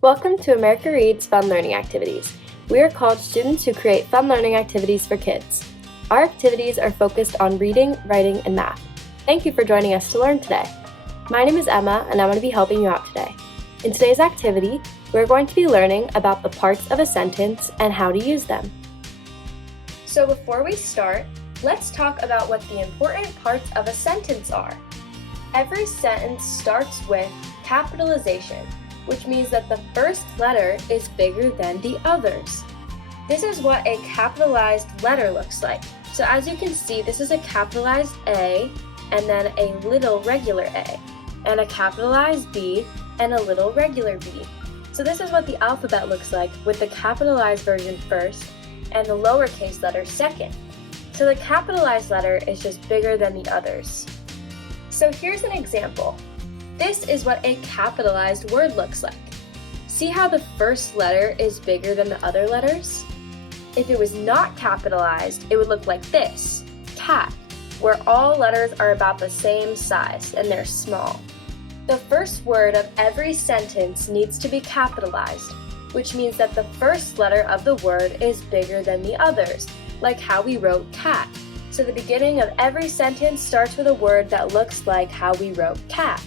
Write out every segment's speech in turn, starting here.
Welcome to America Reads Fun Learning Activities. We are college students who create fun learning activities for kids. Our activities are focused on reading, writing, and math. Thank you for joining us to learn today. My name is Emma, and I'm going to be helping you out today. In today's activity, we're going to be learning about the parts of a sentence and how to use them. So before we start, let's talk about what the important parts of a sentence are. Every sentence starts with capitalization, which means that the first letter is bigger than the others. This is what a capitalized letter looks like. So as you can see, this is a capitalized A, and then a little regular A, and a capitalized B, and a little regular B. So this is what the alphabet looks like with the capitalized version first, and the lowercase letter second. So the capitalized letter is just bigger than the others. So here's an example. This is what a capitalized word looks like. See how the first letter is bigger than the other letters? If it was not capitalized, it would look like this, cat, where all letters are about the same size and they're small. The first word of every sentence needs to be capitalized, which means that the first letter of the word is bigger than the others, like how we wrote cat. So the beginning of every sentence starts with a word that looks like how we wrote cat.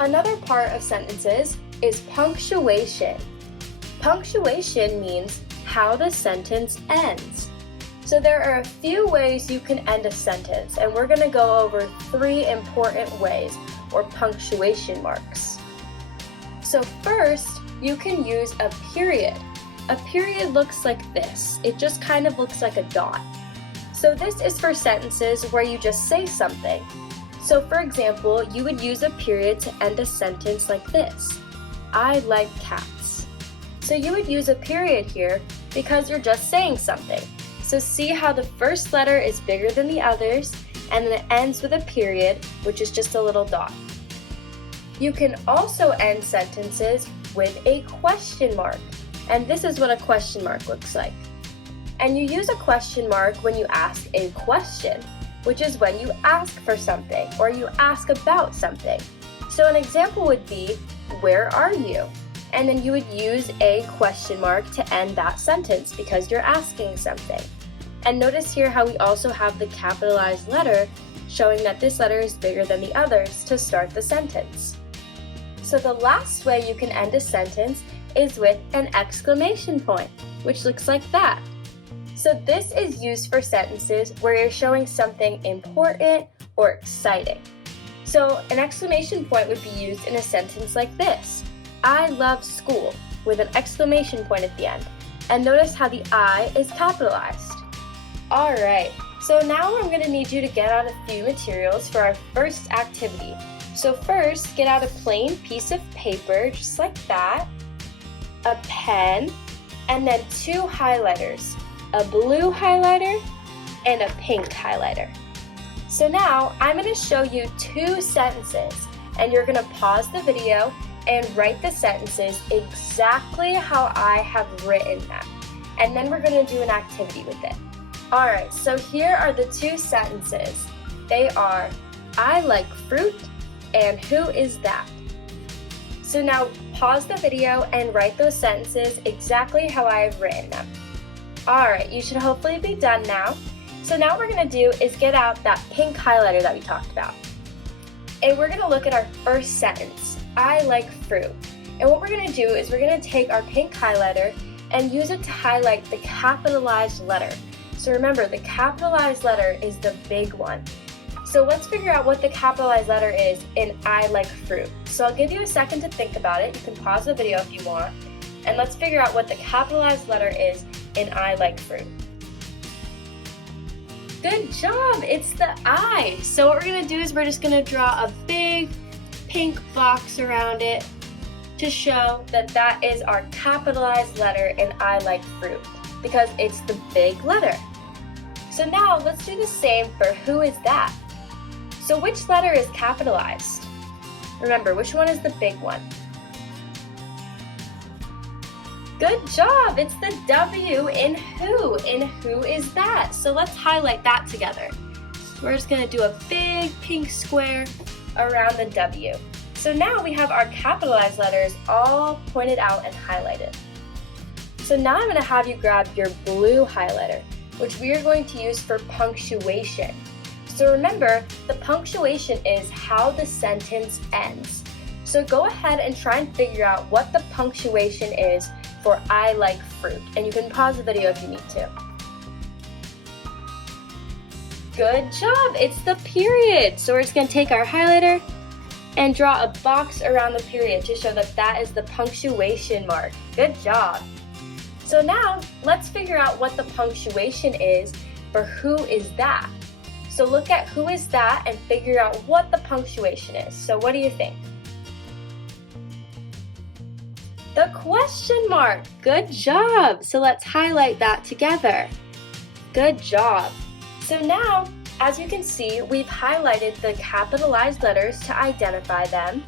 Another part of sentences is punctuation. Punctuation means how the sentence ends. So there are a few ways you can end a sentence, and we're going to go over 3 important ways, or punctuation marks. So first, you can use a period. A period looks like this. It just kind of looks like a dot. So this is for sentences where you just say something. So for example, you would use a period to end a sentence like this. I like cats. So you would use a period here because you're just saying something. So see how the first letter is bigger than the others, and then it ends with a period, which is just a little dot. You can also end sentences with a question mark, and this is what a question mark looks like. And you use a question mark when you ask a question, which is when you ask for something or you ask about something. So an example would be, where are you? And then you would use a question mark to end that sentence because you're asking something. And notice here how we also have the capitalized letter showing that this letter is bigger than the others to start the sentence. So the last way you can end a sentence is with an exclamation point, which looks like that. So this is used for sentences where you're showing something important or exciting. So an exclamation point would be used in a sentence like this. I love school, with an exclamation point at the end. And notice how the I is capitalized. Alright, so now I'm going to need you to get out a few materials for our first activity. So first, get out a plain piece of paper, just like that, a pen, and then 2 highlighters. A blue highlighter and a pink highlighter. So now I'm going to show you 2 sentences, and you're going to pause the video and write the sentences exactly how I have written them. And then we're going to do an activity with it. Alright, so here are the 2 sentences. They are, I like fruit, and who is that? So now pause the video and write those sentences exactly how I have written them. Alright, you should hopefully be done now. So now what we're going to do is get out that pink highlighter that we talked about. And we're going to look at our first sentence, I like fruit. And what we're going to do is we're going to take our pink highlighter and use it to highlight the capitalized letter. So remember, the capitalized letter is the big one. So let's figure out what the capitalized letter is in I like fruit. So I'll give you a second to think about it. You can pause the video if you want. And let's figure out what the capitalized letter is in I like fruit. Good job, it's the I. So what we're gonna do is we're just gonna draw a big pink box around it to show that that is our capitalized letter in I like fruit, because it's the big letter. So now let's do the same for who is that? So which letter is capitalized? Remember, which one is the big one? Good job! It's the W in who. In who is that? So let's highlight that together. We're just going to do a big pink square around the W. So now we have our capitalized letters all pointed out and highlighted. So now I'm going to have you grab your blue highlighter, which we are going to use for punctuation. So remember, the punctuation is how the sentence ends. So go ahead and try and figure out what the punctuation is for I like fruit. And you can pause the video if you need to. Good job, it's the period. So we're just going to take our highlighter and draw a box around the period to show that that is the punctuation mark. Good job. So now let's figure out what the punctuation is for who is that. So look at who is that and figure out what the punctuation is. So what do you think? The question mark. Good job. So let's highlight that together. Good job. So now, as you can see, we've highlighted the capitalized letters to identify them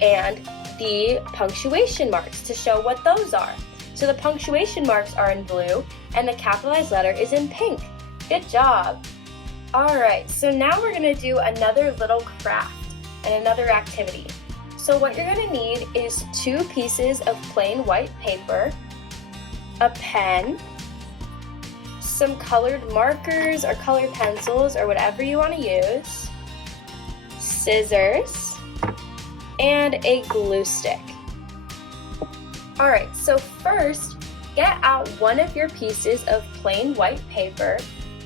and the punctuation marks to show what those are. So the punctuation marks are in blue and the capitalized letter is in pink. Good job. Alright, so now we're going to do another little craft and another activity. So what you're going to need is 2 pieces of plain white paper, a pen, some colored markers or colored pencils or whatever you want to use, scissors, and a glue stick. Alright, so first, get out one of your pieces of plain white paper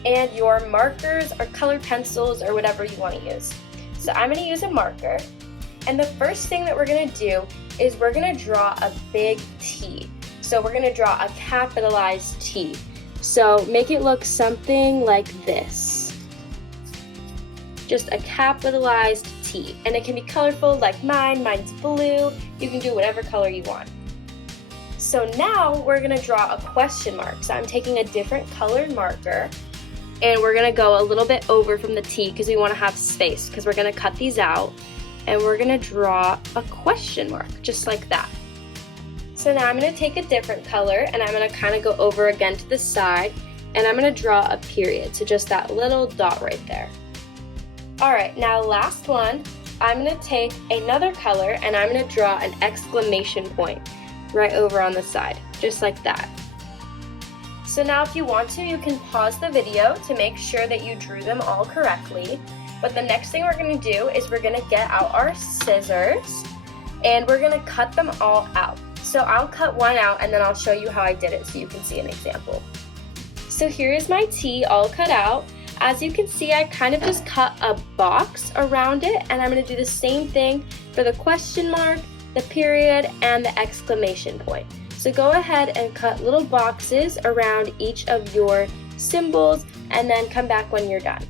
and your markers or colored pencils or whatever you want to use. So I'm going to use a marker, and the first thing that we're going to do is we're going to draw a big T. So we're going to draw a capitalized T. So make it look something like this. Just a capitalized T. And it can be colorful like mine. Mine's blue. You can do whatever color you want. So now we're going to draw a question mark. So I'm taking a different colored marker and we're going to go a little bit over from the T because we want to have space because we're going to cut these out and we're going to draw a question mark just like that. So now I'm going to take a different color and I'm going to kind of go over again to the side and I'm going to draw a period. So just that little dot right there. Alright, now last one, I'm going to take another color and I'm going to draw an exclamation point right over on the side, just like that. So now if you want to, you can pause the video to make sure that you drew them all correctly. But the next thing we're going to do is we're going to get out our scissors and we're going to cut them all out. So I'll cut one out and then I'll show you how I did it so you can see an example. So here is my T all cut out. As you can see, I kind of just cut a box around it and I'm going to do the same thing for the question mark, the period, and the exclamation point. So go ahead and cut little boxes around each of your symbols and then come back when you're done.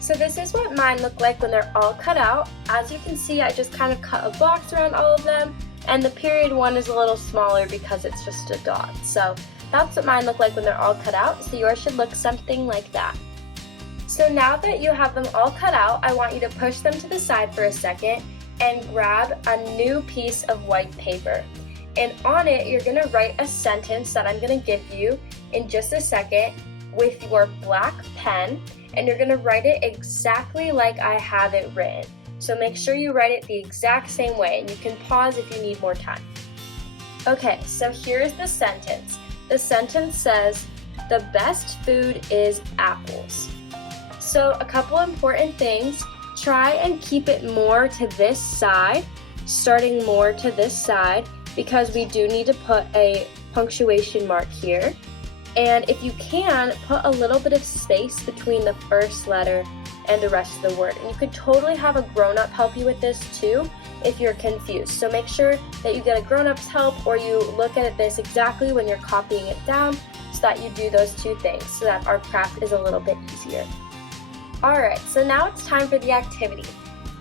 So this is what mine look like when they're all cut out. As you can see, I just kind of cut a box around all of them. And the period one is a little smaller because it's just a dot. So that's what mine look like when they're all cut out. So yours should look something like that. So now that you have them all cut out, I want you to push them to the side for a second and grab a new piece of white paper. And on it, you're going to write a sentence that I'm going to give you in just a second with your black pen. And you're going to write it exactly like I have it written. So make sure you write it the exact same way, and you can pause if you need more time. Okay, so here's the sentence. The sentence says, the best food is apples. So a couple important things, try and keep it more to this side, starting more to this side, because we do need to put a punctuation mark here. And if you can, put a little bit of space between the first letter and the rest of the word. And you could totally have a grown-up help you with this too if you're confused. So make sure that you get a grown-up's help or you look at this exactly when you're copying it down so that you do those 2 things so that our craft is a little bit easier. Alright, so now it's time for the activity.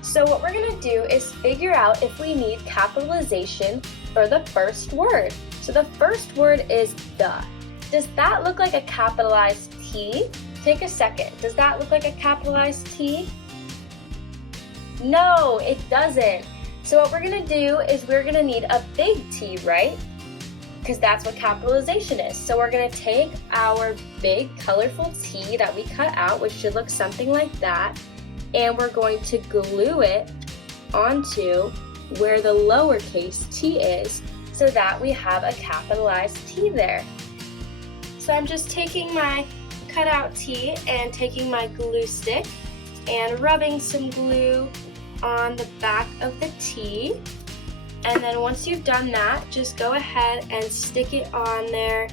So what we're going to do is figure out if we need capitalization for the first word. So the first word is the. Does that look like a capitalized T? Take a second. Does that look like a capitalized T? No, it doesn't. So what we're going to do is we're going to need a big T, right? Because that's what capitalization is. So we're going to take our big colorful T that we cut out, which should look something like that, and we're going to glue it onto where the lowercase t is so that we have a capitalized T there. So I'm just taking my cutout T and taking my glue stick and rubbing some glue on the back of the T. And then once you've done that, just go ahead and stick it on there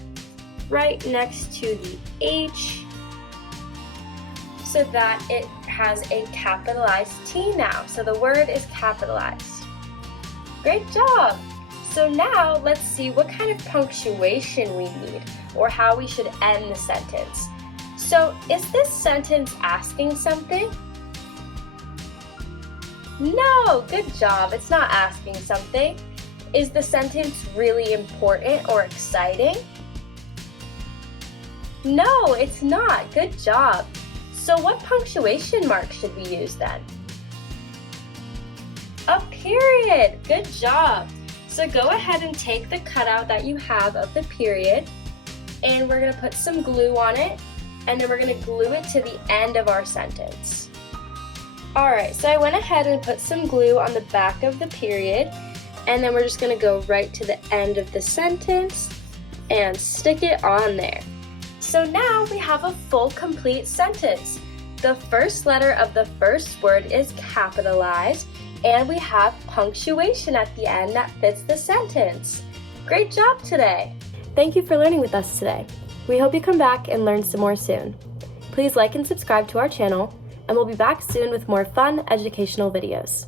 right next to the H so that it has a capitalized T now. So the word is capitalized. Great job! So now let's see what kind of punctuation we need or how we should end the sentence. So is this sentence asking something? No, good job. It's not asking something. Is the sentence really important or exciting? No, it's not. Good job. So what punctuation mark should we use then? A period. Good job. So go ahead and take the cutout that you have of the period, and we're going to put some glue on it, and then we're going to glue it to the end of our sentence. Alright, so I went ahead and put some glue on the back of the period, and then we're just going to go right to the end of the sentence and stick it on there. So now we have a full complete sentence. The first letter of the first word is capitalized, and we have punctuation at the end that fits the sentence. Great job today! Thank you for learning with us today. We hope you come back and learn some more soon. Please like and subscribe to our channel, and we'll be back soon with more fun educational videos.